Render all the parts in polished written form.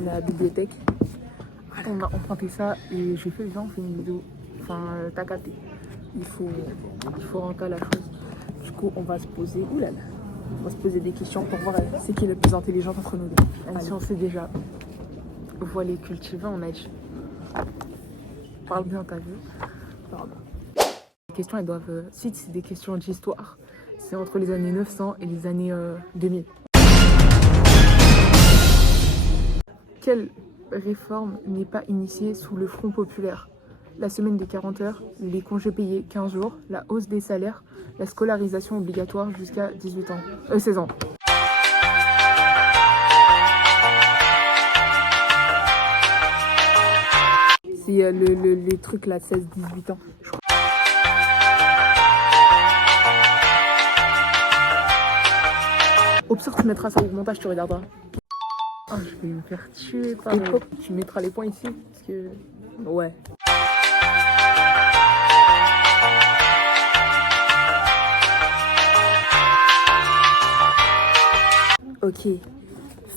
on est à la bibliothèque. On a emprunté ça et j'ai fait, viens, on fait une vidéo. Enfin, t'as capté. Il faut rentrer à la chose. Du coup, on va se poser. Oulala. On va se poser des questions pour voir c'est qui est le plus intelligent entre nous deux. Si on sait déjà voit les cultiver, on a dit. Parle bien, t'as vu? Pardon. Les questions, elles doivent. Si c'est des questions d'histoire, c'est entre les années 900 et les années 2000. Quelle réforme n'est pas initiée sous le Front populaire? La semaine des 40 heures, les congés payés 15 jours, la hausse des salaires, la scolarisation obligatoire jusqu'à 16 ans. C'est les trucs là, 16-18 ans, je crois. Au pire, tu mettras ça au montage, tu regarderas. Oh, je vais me faire tuer par tu mettras les points ici, parce que... Ouais. Ok.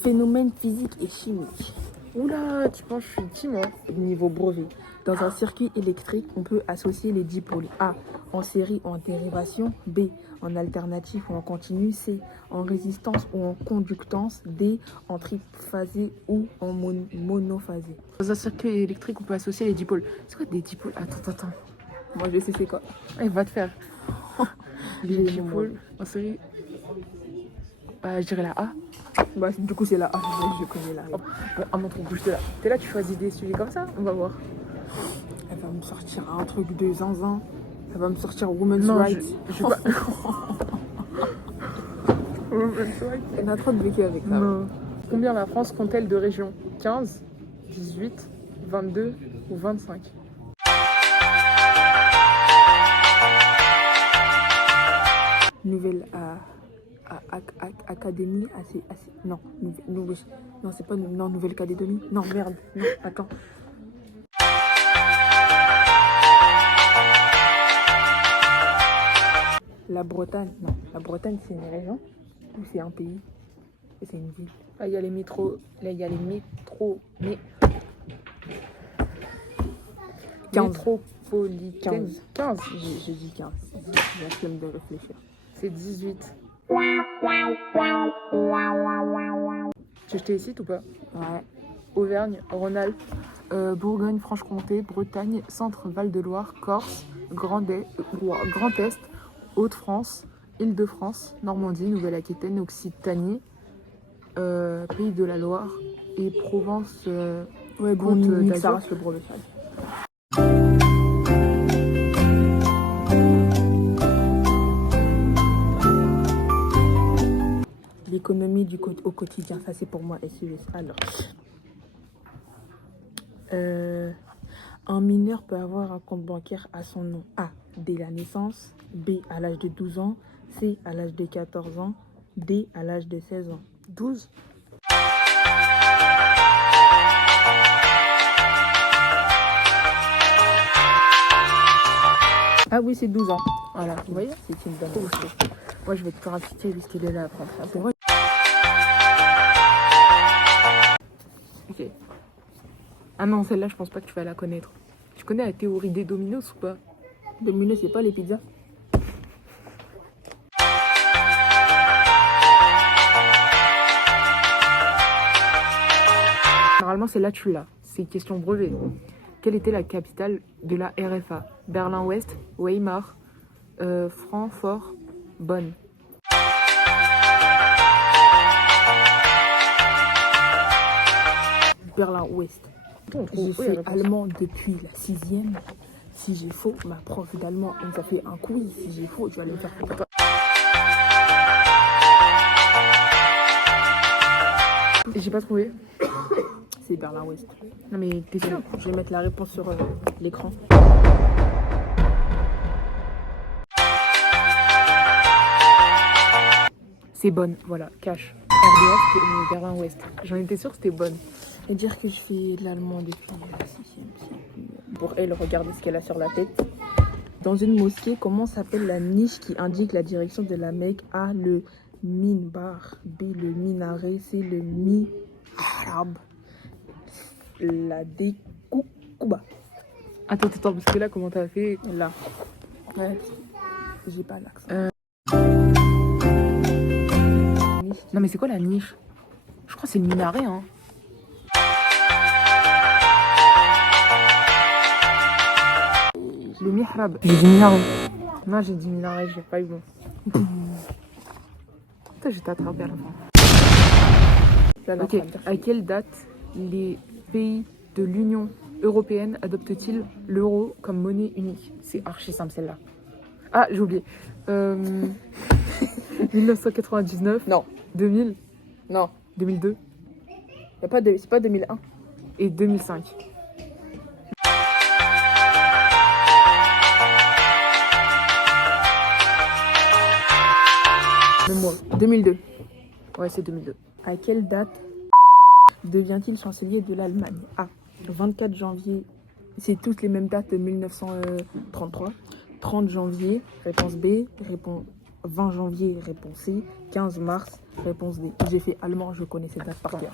Phénomène physique et chimique. Oula, tu penses que je suis petit, moi? Niveau brevet. Dans un circuit électrique, on peut associer les dipôles. A. En série ou en dérivation. B. En alternatif ou en continu. C. En résistance ou en conductance. D. En triphasé ou en monophasé. Dans un circuit électrique, on peut associer les dipôles. C'est quoi des dipôles? Attends. Moi, je sais c'est quoi. Il va te faire. Les dipôles en série. Je dirais la A. Bah, du coup, c'est la A. Je connais la A. À mon trou, bouge de là. T'es là, tu choisis des sujets comme ça? On va voir. Elle va me sortir un truc de zinzin. Elle va me sortir Women's Rights. Je pas... Women's Rights. Elle a trop de vécu avec ça. Non. Combien la France compte-t-elle de régions? 15, 18, 22 ou 25? Nouvelle Académie, non, non, c'est pas non, Nouvelle-Calédonie. Non, merde, non, attends. La Bretagne, non, la Bretagne c'est une région ou c'est un pays? Et c'est une ville. Là, il y a les métros, mais 15. Métropolitaine. 15. J'ai dit 15. J'ai la flemme de réfléchir. C'est 18. Tu jeté ici ou pas? Ouais. Auvergne, Rhône-Alpes, Bourgogne, Franche-Comté, Bretagne, Centre, Val-de-Loire, Corse, Grand Est, Hauts-de-France, Île-de-France, Normandie, Nouvelle-Aquitaine, Occitanie, Pays de la Loire et Provence. Ouais, bon, ça reste le brevet. L'économie au quotidien, ça c'est pour moi SUS. Alors, un mineur peut avoir un compte bancaire à son nom. A. Dès la naissance. B. À l'âge de 12 ans. C. À l'âge de 14 ans. D. À l'âge de 16 ans. 12. Ah oui, c'est 12 ans. Voilà, vous voyez, c'est une bonne chose. Moi, je vais te pratiquer puisqu'il est là à prendre ça. C'est vrai. Ok. Ah non, celle-là, je pense pas que tu vas la connaître. Tu connais la théorie des dominos ou pas? Dominos, c'est pas les pizzas? Normalement, celle-là, tu l'as. C'est une question brevet. Quelle était la capitale de la RFA? Berlin-Ouest, Weimar, Francfort, Bonn. Berlin-Ouest. J'ai fait allemand depuis la 6e. Si j'ai faux, ma prof d'allemand elle nous a fait un quiz. Si j'ai faux, tu vas le faire. J'ai pas trouvé. C'est Berlin-Ouest. Non mais t'es sûr? Je vais mettre la réponse sur l'écran. C'est Bonn, voilà, cash. RDF, c'était Berlin-Ouest. J'en étais sûre que c'était Bonn. Et dire que je fais de l'allemand depuis la 6e. Pour elle, regardez ce qu'elle a sur la tête. Dans une mosquée, comment s'appelle la niche qui indique la direction de la Mecque? A. Le minbar. B. Le minaret. C. Le mihrab. la découba. Attends, parce que là, comment t'as fait? Là. Ouais, j'ai pas l'accent. Non, mais c'est quoi la niche? Je crois que c'est le minaret, hein. Le mihrab. J'ai dit minaret. Non, j'ai dit minaret, j'ai pas eu bon. Putain, je t'ai attrapé à la fin. Ok, à quelle date les pays de l'Union européenne adoptent-ils l'euro comme monnaie unique? C'est archi simple celle-là. Ah, j'ai oublié. 1999. Non. 2000. Non. 2002. C'est pas 2001. Et 2005. Le mois. 2002. Ouais, c'est 2002. À quelle date devient-il chancelier de l'Allemagne? A. 24 janvier. C'est toutes les mêmes dates de 1933. 30 janvier, réponse B. 20 janvier, réponse C. 15 mars, réponse D. J'ai fait allemand, je connais cette date par cœur.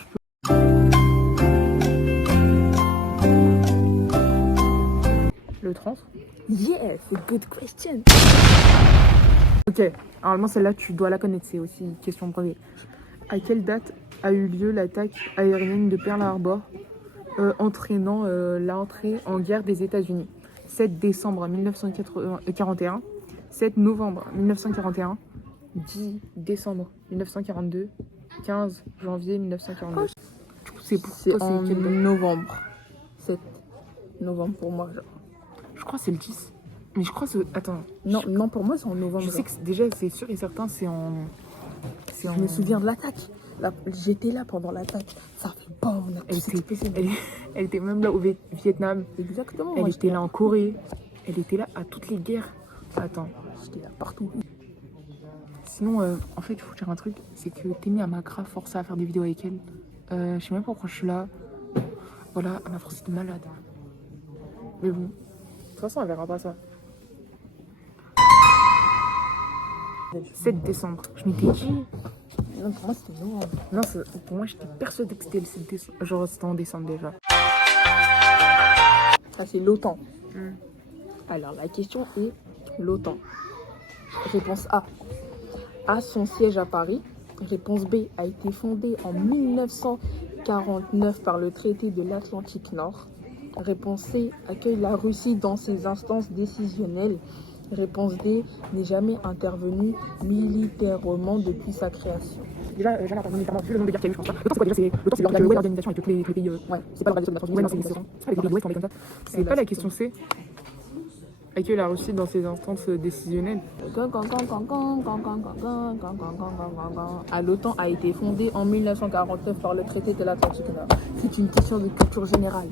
Le 30. Yes, a good question. Ok, normalement celle-là tu dois la connaître, c'est aussi une question brevet. À quelle date a eu lieu l'attaque aérienne de Pearl Harbor entraînant l'entrée en guerre des États-Unis? 7 décembre 1941, 7 novembre 1941, 10 décembre 1942, 15 janvier 1942. Du coup, c'est en novembre. 7 novembre pour moi. Genre. Je crois que c'est le 10. Mais je crois que attends. Non, pour moi c'est en novembre. Je sais que déjà c'est sûr et certain c'est en. Je me souviens de l'attaque. J'étais là pendant l'attaque. Ça fait pas mon elle était même là au Vietnam. Exactement. Elle était là en Corée. Elle était là à toutes les guerres. Attends. J'étais là partout. Sinon, en fait, il faut dire un truc. C'est que Témi m'a grave forcé à faire des vidéos avec elle. Je sais même pas pourquoi je suis là. Voilà, elle m'a forcé de malade. Mais bon. De toute façon, elle verra pas ça. 7 décembre. Je m'étais dit. Non, pour moi c'était novembre. Non, pour moi j'étais persuadée que c'était le 7 décembre. Genre c'était en décembre déjà. Ça c'est l'OTAN. Alors la question est l'OTAN. Réponse A. A son siège à Paris. Réponse B. A été fondée en 1949 par le traité de l'Atlantique Nord. Réponse C. Accueille la Russie dans ses instances décisionnelles. Réponse D. N'est jamais intervenue militairement depuis sa création. Déjà, jamais intervenu militairement vu le nombre de guerres qu'il y a eu, je pense pas. L'OTAN, c'est quoi déjà? L'OTAN, c'est l'organisation avec tous les pays. Ouais, c'est pas l'organisation de la France. Ouais, non, c'est pas les pays de l'Ouest, on est comme ça. C'est pas la question C. Accueille la Russie dans ses instances décisionnelles. L'OTAN a été fondée en 1949 par le traité de l'Atlantique Nord. C'est une question de culture générale.